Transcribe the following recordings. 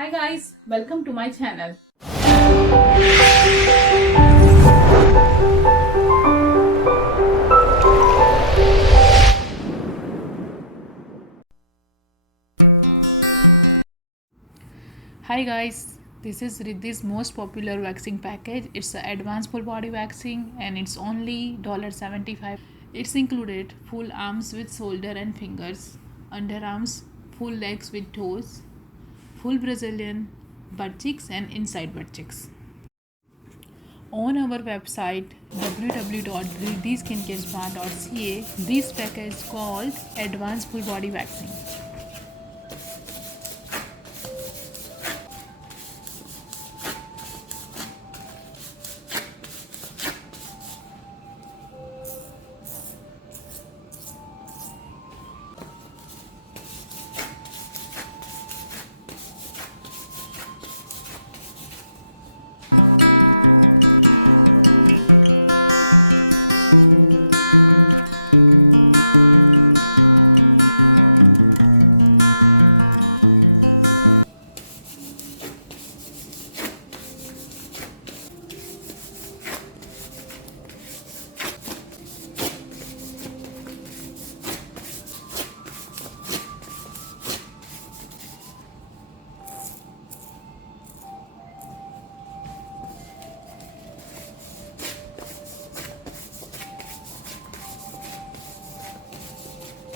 Hi guys, welcome to my channel. Hi guys, this is Riddhi's most popular waxing package. It's an advanced full body waxing and it's only $75. It's included full arms with shoulder and fingers, underarms, full legs with toes, full Brazilian, butt cheeks and inside butt cheeks. On our website www.riddhiskincarespa.ca, this package is called Advanced Full Body Waxing.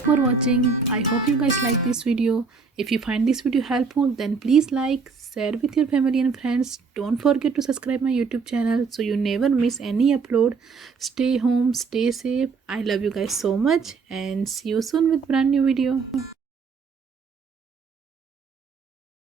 For watching. I hope you guys like this video. If you find this video helpful, then please like, share with your family and friends. Don't forget to subscribe my YouTube channel so you never miss any upload. Stay home, stay safe. I love you guys so much and see you soon with brand new video.